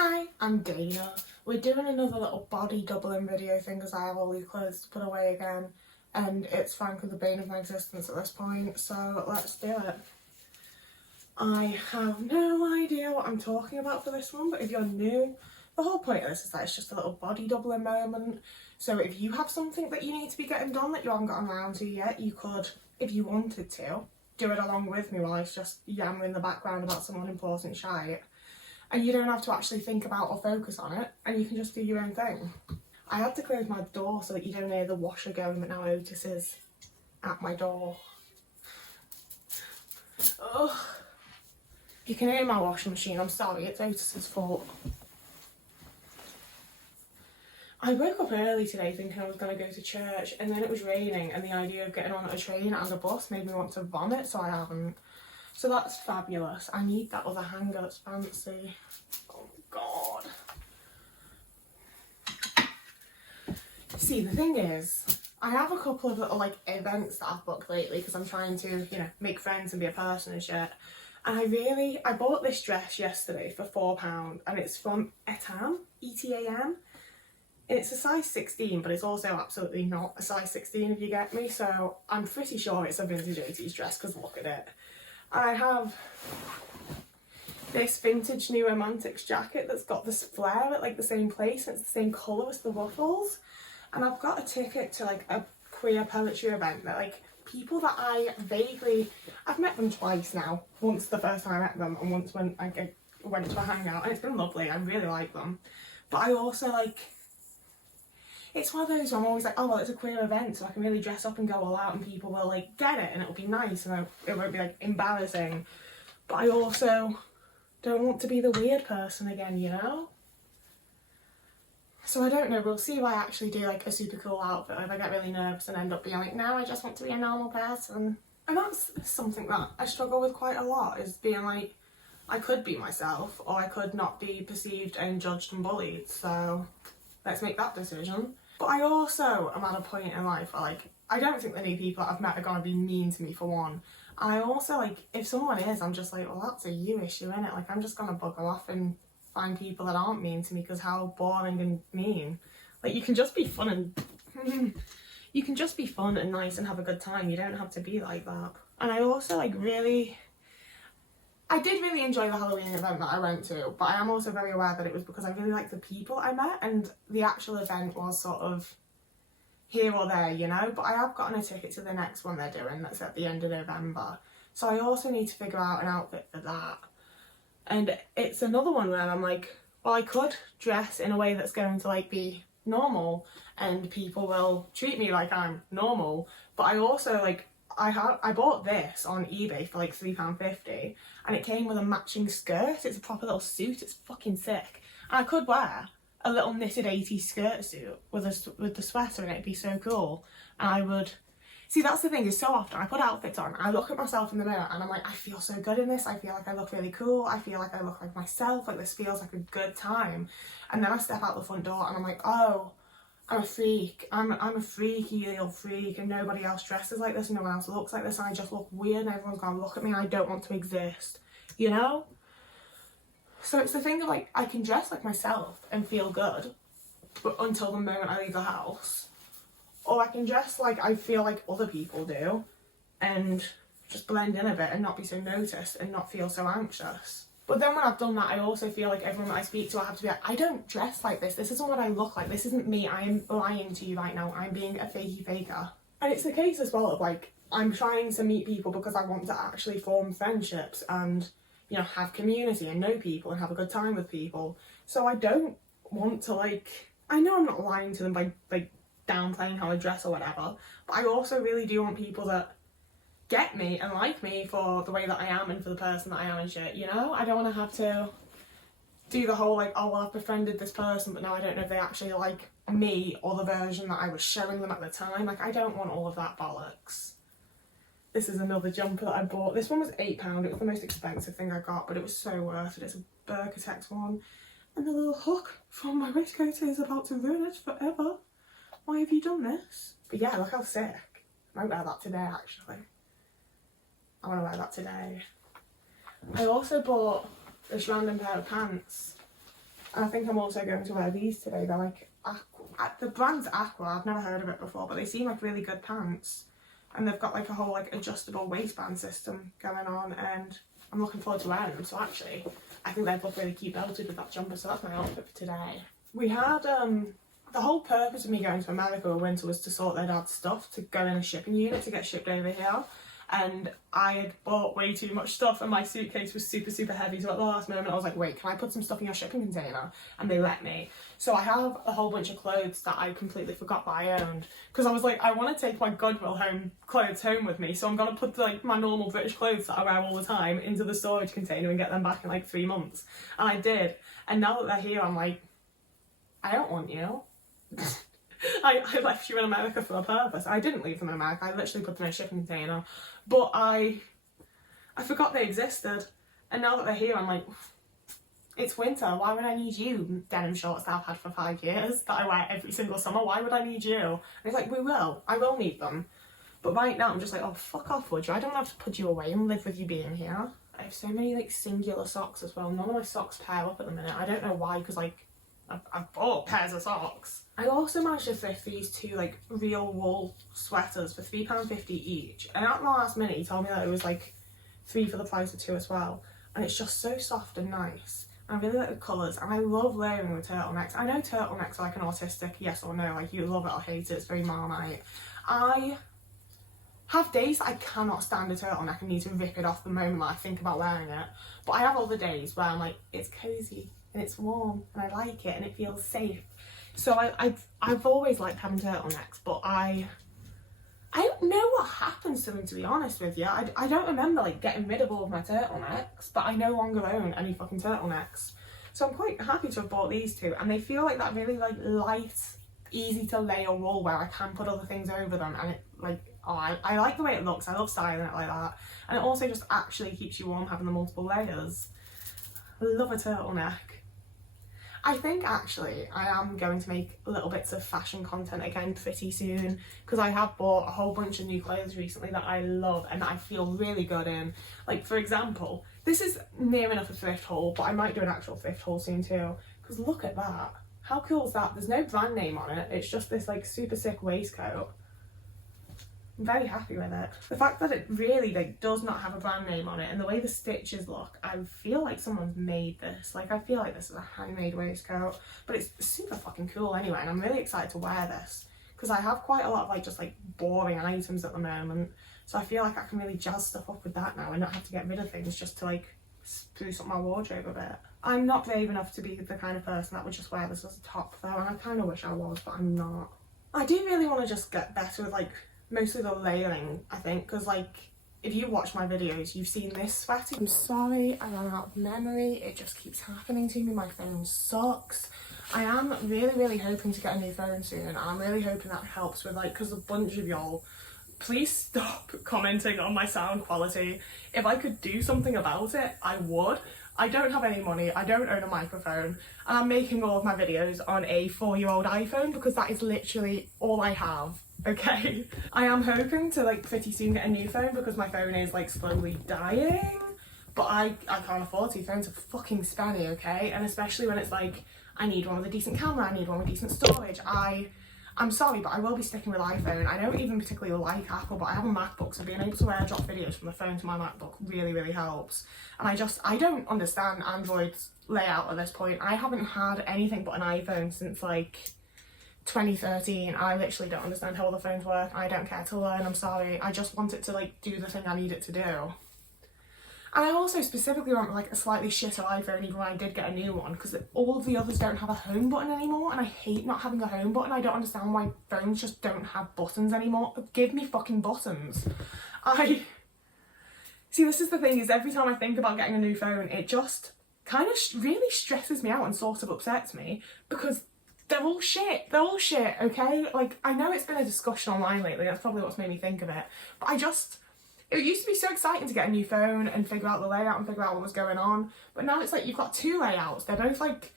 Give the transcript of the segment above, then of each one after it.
Hi, I'm Dana. We're doing another little body doubling video thing as I have all these clothes to put away again, and it's frankly the bane of my existence at this point, so let's do it. I have no idea what I'm talking about for this one, but if you're new, the whole point of this is that it's just a little body doubling moment. So if you have something that you need to be getting done that you haven't gotten around to yet, you could, if you wanted to, do it along with me while I just yammer in the background about some unimportant shite. And you don't have to actually think about or focus on it, and you can just do your own thing. I had to close my door so that you don't hear the washer going, but now Otis is at my door. Ugh. You can hear my washing machine, I'm sorry, it's Otis's fault. I woke up early today thinking I was going to go to church, and then it was raining, and the idea of getting on a train and a bus made me want to vomit, so I haven't. So that's fabulous. I need that other hanger that's fancy. Oh god. See, the thing is, I have a couple of little events that I've booked lately because I'm trying to, make friends and be a person and shit. And I bought this dress yesterday for £4 and it's from Etam, E-T-A-M. And it's a size 16, but it's also absolutely not a size 16 if you get me. So I'm pretty sure it's a vintage 80s dress because look at it. I have this vintage New Romantics jacket that's got this flare at the same place and it's the same colour as the ruffles. And I've got a ticket to a queer poetry event that people that I've met them twice now. Once the first time I met them and once when I went to a hangout, and it's been lovely, I really like them. But I also it's one of those where I'm always oh well, it's a queer event so I can really dress up and go all out and people will get it and it'll be nice and it won't be embarrassing. But I also don't want to be the weird person again, So I don't know, we'll see if I actually do a super cool outfit or if I get really nervous and end up being no, I just want to be a normal person. And that's something that I struggle with quite a lot, is being I could be myself or I could not be perceived and judged and bullied, so let's make that decision. But I also am at a point in life where I don't think the new people that I've met are going to be mean to me for one. And I also if someone is, I'm just well that's a you issue, innit? I'm just going to bugger off and find people that aren't mean to me because how boring and mean. You can just be fun and you can just be fun and nice and have a good time. You don't have to be like that. And I also I did really enjoy the Halloween event that I went to, but I am also very aware that it was because I really liked the people I met and the actual event was sort of here or there, But I have gotten a ticket to the next one they're doing that's at the end of November. So I also need to figure out an outfit for that. And it's another one where I'm well, I could dress in a way that's going to be normal and people will treat me like I'm normal, but I also I bought this on eBay for £3.50 and it came with a matching skirt. It's a proper little suit, it's fucking sick. And I could wear a little knitted 80s skirt suit with the sweater and it'd be so cool. And I would, see that's the thing, is so often I put outfits on, I look at myself in the mirror and I'm I feel so good in this, I feel I look really cool, I feel I look like myself, this feels like a good time. And then I step out the front door and I'm oh, I'm a freak. I'm a freaky little freak and nobody else dresses like this and no one else looks like this and I just look weird and everyone's gonna look at me and I don't want to exist, So it's the thing of I can dress like myself and feel good, but until the moment I leave the house. Or I can dress like I feel like other people do and just blend in a bit and not be so noticed and not feel so anxious. But then when I've done that, I also feel everyone that I speak to, I have to be I don't dress like this. This isn't what I look like. This isn't me. I am lying to you right now. I'm being a fakey faker. And it's the case as well of I'm trying to meet people because I want to actually form friendships and, have community and know people and have a good time with people. So I don't want to I know I'm not lying to them by downplaying how I dress or whatever, but I also really do want people that get me and like me for the way that I am and for the person that I am and shit, I don't want to have to do the whole oh well, I've befriended this person but now I don't know if they actually like me or the version that I was showing them at the time. I don't want all of that bollocks. This is another jumper that I bought. This one was £8. It was the most expensive thing I got, but it was so worth it. It's a Burkatex one. And the little hook from my waistcoat is about to ruin it forever. Why have you done this? But yeah, look how sick. I might wear that today actually. I want to wear that today. I also bought this random pair of pants And I think I'm also going to wear these today. They're like, the brand's Aqua, I've never heard of it before, but they seem like really good pants. And they've got like a whole like adjustable waistband system going on, and I'm looking forward to wearing them. So actually, I think they'd look really cute belted with that jumper, so that's my outfit for today. We had, the whole purpose of me going to America over winter was to sort their dad's stuff to go in a shipping unit to get shipped over here. And I had bought way too much stuff and my suitcase was super, super heavy. So at the last moment I was like, wait, can I put some stuff in your shipping container? And they let me. So I have a whole bunch of clothes that I completely forgot that I owned. Because I was like, I want to take my Goodwill clothes home with me. So I'm going to put like my normal British clothes that I wear all the time into the storage container and get them back in like 3 months. And I did. And now that they're here, I'm like, I don't want you. I left you in America for a purpose. I didn't leave them in America, I literally put them in a shipping container. But I forgot they existed. And now that they're here, I'm like, it's winter, why would I need you? Denim shorts that I've had for 5 years, that I wear every single summer, why would I need you? And it's like, I will need them. But right now I'm just like, oh, fuck off, would you? I don't have to put you away and live with you being here. I have so many like singular socks as well. None of my socks pair up at the minute. I don't know why, because like, I've bought pairs of socks. I also managed to thrift these two like real wool sweaters for £3.50 each. And at the last minute he told me that it was like 3 for the price of 2 as well. And it's just so soft and nice. And I really like the colours, and I love layering with turtlenecks. I know turtlenecks are like an autistic yes or no, like you love it or hate it, it's very Marmite. I have days that I cannot stand a turtleneck and need to rip it off the moment that I think about wearing it. But I have other days where I'm like, it's cosy and it's warm and I like it and it feels safe. So I've always liked having turtlenecks, but I don't know what happens to them, to be honest with you. I don't remember like getting rid of all of my turtlenecks, but I no longer own any fucking turtlenecks. So I'm quite happy to have bought these two, and they feel like that really like light, easy to layer wool where I can put other things over them, and it like, oh, I like the way it looks. I love styling it like that. And it also just actually keeps you warm having the multiple layers. I love a turtleneck. I think actually I am going to make little bits of fashion content again pretty soon, because I have bought a whole bunch of new clothes recently that I love and that I feel really good in. Like for example, this is near enough a thrift haul, but I might do an actual thrift haul soon too, because look at that. How cool is that? There's no brand name on it, it's just this like super sick waistcoat. I'm very happy with it. The fact that it really like does not have a brand name on it, and the way the stitches look, I feel like someone's made this. Like I feel like this is a handmade waistcoat, but it's super fucking cool anyway, and I'm really excited to wear this because I have quite a lot of like just like boring items at the moment, so I feel like I can really jazz stuff up with that now and not have to get rid of things just to like spruce up my wardrobe a bit. I'm not brave enough to be the kind of person that would just wear this as a top though, and I kind of wish I was, but I'm not. I do really want to just get better with like mostly the layering, I think, because like if you watch my videos you've seen this sweater. I'm sorry, I ran out of memory, it just keeps happening to me, my phone sucks. I am really hoping to get a new phone soon, and I'm really hoping that helps with like, because a bunch of y'all, please stop commenting on my sound quality. If I could do something about it, I would. I don't have any money, I don't own a microphone, and I'm making all of my videos on a 4-year-old iPhone because that is literally all I have. Okay, I am hoping to like pretty soon get a new phone because my phone is like slowly dying, but I can't afford to. Phones are fucking spenny, okay? And especially when it's like, I need one with a decent camera, I need one with decent storage. I'm sorry, but I will be sticking with iPhone. I don't even particularly like Apple, but I have a MacBook, so being able to airdrop videos from the phone to my MacBook really helps. And I don't understand Android's layout at this point. I haven't had anything but an iPhone since like 2013. I literally don't understand how all the phones work. I don't care to learn, I'm sorry. I just want it to like do the thing I need it to do. And I also specifically want like a slightly shitter iPhone even when I did get a new one, because all of the others don't have a home button anymore, and I hate not having a home button. I don't understand why phones just don't have buttons anymore. Give me fucking buttons. See, this is the thing, is every time I think about getting a new phone, it just kind of really stresses me out and sort of upsets me, because they're all shit, okay? Like, I know it's been a discussion online lately, that's probably what's made me think of it, but it used to be so exciting to get a new phone and figure out the layout and figure out what was going on, but now it's like you've got 2 layouts, they're both like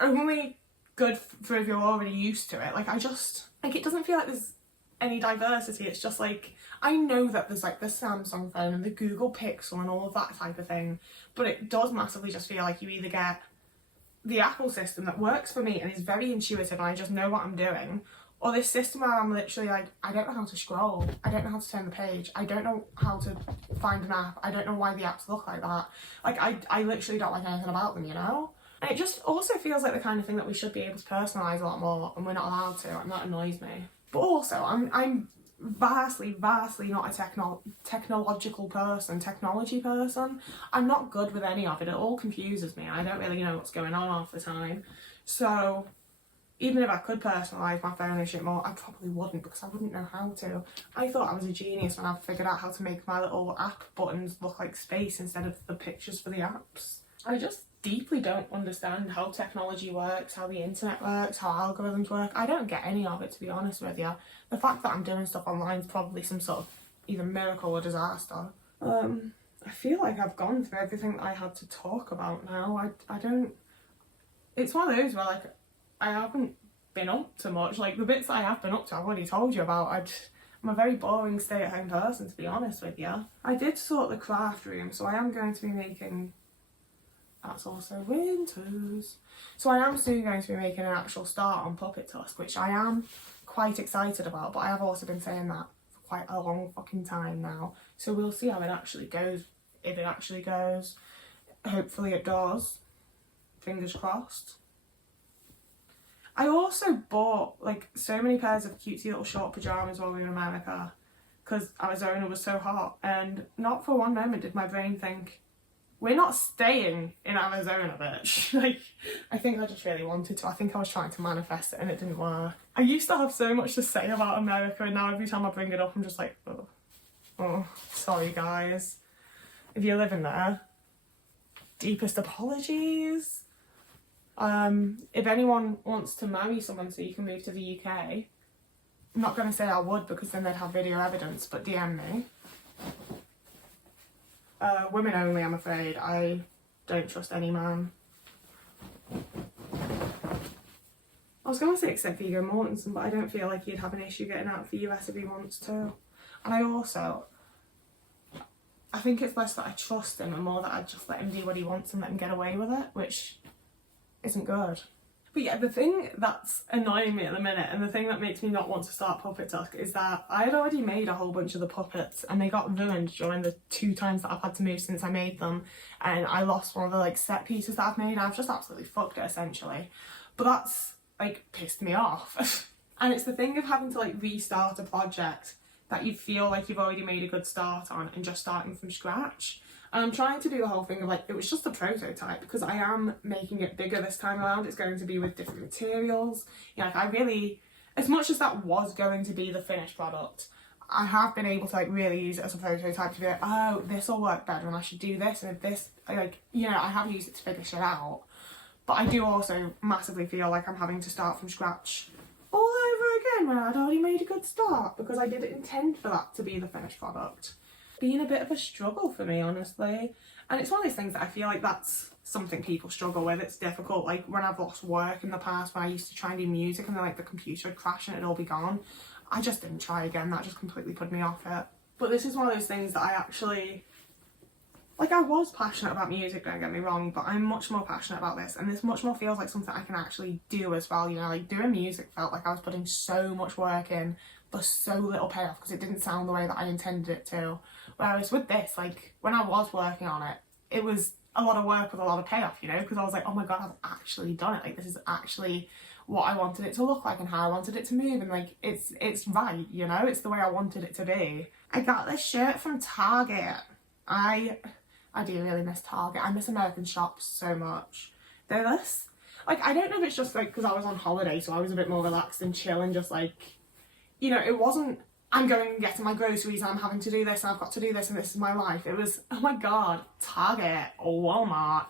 only good for if you're already used to it. Like it doesn't feel like there's any diversity. It's just like, I know that there's like the Samsung phone and the Google Pixel and all of that type of thing, but it does massively just feel like you either get the Apple system that works for me and is very intuitive and I just know what I'm doing, or this system where I'm literally like, I don't know how to scroll, I don't know how to turn the page, I don't know how to find an app, I don't know why the apps look like that. Like, I literally don't like anything about them, you know? And it just also feels like the kind of thing that we should be able to personalise a lot more, and we're not allowed to, and that annoys me. But also, I'm vastly not a technology person. I'm not good with any of it. It all confuses me. I don't really know what's going on half the time. So even if I could personalise my phone and shit more, I probably wouldn't, because I wouldn't know how to. I thought I was a genius when I figured out how to make my little app buttons look like space instead of the pictures for the apps. I just deeply don't understand how technology works, how the internet works, how algorithms work. I don't get any of it, to be honest with you. The fact that I'm doing stuff online is probably some sort of either miracle or disaster. I feel like I've gone through everything that I had to talk about now. I don't... It's one of those where, like, I haven't been up to much. Like, the bits that I have been up to, I've already told you about. I'm a very boring stay-at-home person, to be honest with you. I did sort the craft room, so I am going to be making... That's also winters. So I am soon going to be making an actual start on Puppet Tusk, which I am quite excited about, but I have also been saying that for quite a long fucking time now. So we'll see how it actually goes, if it actually goes. Hopefully it does. Fingers crossed. I also bought like so many pairs of cutesy little short pyjamas while we were in America, because Arizona was so hot, and not for one moment did my brain think, we're not staying in Arizona, bitch. Like, I think I just really wanted to. I think I was trying to manifest it and it didn't work. I used to have so much to say about America, and now every time I bring it up, I'm just like, oh, sorry guys. If you're living there, deepest apologies. If anyone wants to marry someone so you can move to the UK, I'm not going to say I would, because then they'd have video evidence, but DM me. Women only, I'm afraid. I don't trust any man. I was going to say except Viggo Mortensen, but I don't feel like he'd have an issue getting out of the US if he wants to. And I think it's less that I trust him and more that I just let him do what he wants and let him get away with it, which isn't good. But yeah, the thing that's annoying me at the minute, and the thing that makes me not want to start Puppet Tusk, is that I had already made a whole bunch of the puppets and they got ruined during the 2 times that I've had to move since I made them, and I lost one of the like set pieces that I've made. I've just absolutely fucked it, essentially. But that's like pissed me off. And it's the thing of having to like restart a project that you feel like you've already made a good start on and just starting from scratch. And I'm trying to do the whole thing of like, it was just a prototype, because I am making it bigger this time around. It's going to be with different materials. You know, like I really, as much as that was going to be the finished product, I have been able to like really use it as a prototype to be like, oh, this will work better and I should do this, and if this, like, you know, I have used it to figure shit out. But I do also massively feel like I'm having to start from scratch all over again when I'd already made a good start, because I didn't intend for that to be the finished product. Been a bit of a struggle for me, honestly, and it's one of those things that I feel like that's something people struggle with. It's difficult. Like when I've lost work in the past, when I used to try and do music and then like the computer would crash and it'd all be gone, I just didn't try again. That just completely put me off it. But this is one of those things that I actually, like, I was passionate about music, don't get me wrong, but I'm much more passionate about this, and this much more feels like something I can actually do as well. You know, like doing music felt like I was putting so much work in for so little payoff, because it didn't sound the way that I intended it to. Whereas with this, like, when I was working on it, it was a lot of work with a lot of payoff, you know, because I was like, oh my god, I've actually done it. Like, this is actually what I wanted it to look like and how I wanted it to move, and like, it's right, you know, it's the way I wanted it to be. I got this shirt from Target. I do really miss Target. I miss American shops so much. They're this, like, I don't know if it's just like because I was on holiday, so I was a bit more relaxed and chill and just like, you know, it wasn't, I'm going and getting my groceries and I'm having to do this and I've got to do this and this is my life. It was, oh my god, Target or Walmart.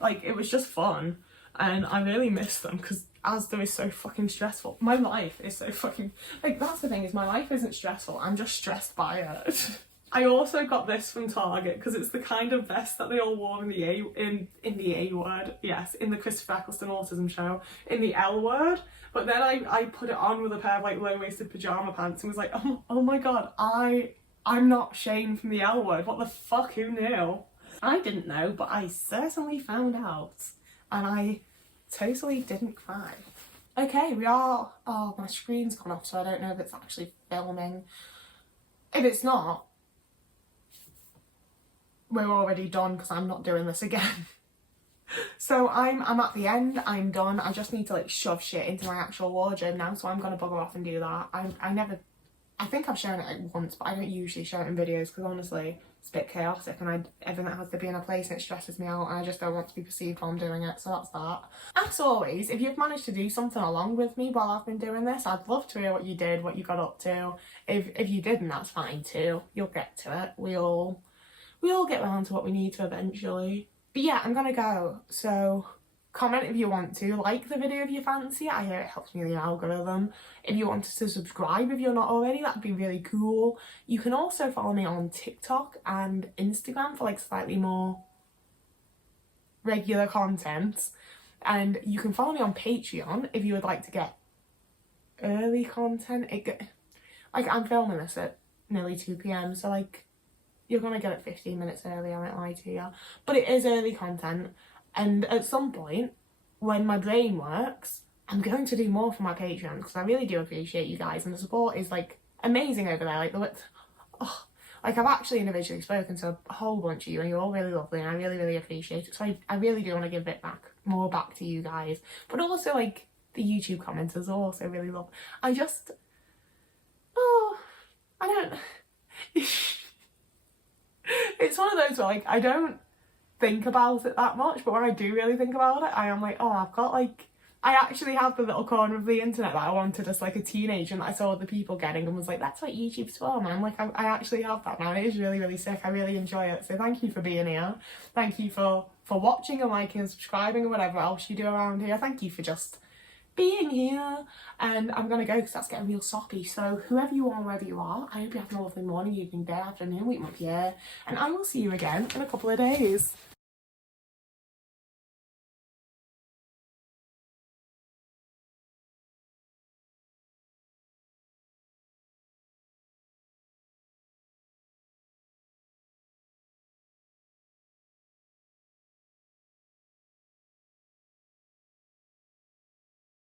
Like, it was just fun, and I really miss them, because Asda is so fucking stressful. My life is so fucking, like, that's the thing, is my life isn't stressful, I'm just stressed by it. I also got this from Target because it's the kind of vest that they all wore in the A word, yes, in the Christopher Eccleston Autism Show, in the L word. But then I put it on with a pair of like low-waisted pyjama pants and was like, oh my god, I'm not Shane from the L word. What the fuck? Who knew? I didn't know, but I certainly found out, and I totally didn't cry. Okay, we are... Oh, my screen's gone off, so I don't know if it's actually filming. If it's not, we're already done because I'm not doing this again. So I'm at the end, I'm done. I just need to like shove shit into my actual wardrobe now, so I'm gonna bugger off and do that. I think I've shown it like once, but I don't usually show it in videos because honestly it's a bit chaotic and everything has to be in a place and it stresses me out and I just don't want to be perceived while I'm doing it, so that's that. As always, if you've managed to do something along with me while I've been doing this, I'd love to hear what you did, what you got up to. If you didn't, that's fine too. You'll get to it. We all get around to what we need to eventually. But yeah, I'm gonna go. So comment if you want to, like the video if you fancy it. I hear it helps me in the algorithm. If you wanted to subscribe if you're not already, that'd be really cool. You can also follow me on TikTok and Instagram for like slightly more regular content. And you can follow me on Patreon if you would like to get early content. Like I'm filming this at nearly 2 p.m, so like you're gonna get it 15 minutes early, I won't lie to you. But it is early content, and at some point, when my brain works, I'm going to do more for my Patreon because I really do appreciate you guys, and the support is like amazing over there. Like like I've actually individually spoken to a whole bunch of you, and you're all really lovely, and I really, really appreciate it. So I really do want to give it more back to you guys. But also like the YouTube commenters are also really love. I don't. It's one of those where like I don't think about it that much, but when I do really think about it, I am like, oh, I've got like, I actually have the little corner of the internet that I wanted as like a teenager and that I saw other people getting and was like, that's what YouTube's for, man. Like I actually have that now, and it is really, really sick. I really enjoy it. So thank you for being here. Thank you for watching and liking and subscribing and whatever else you do around here. Thank you for just being here, and I'm gonna go because that's getting real soppy. So whoever you are, wherever you are, I hope you have a lovely morning, evening, day, afternoon, week, month, year, and I will see you again in a couple of days.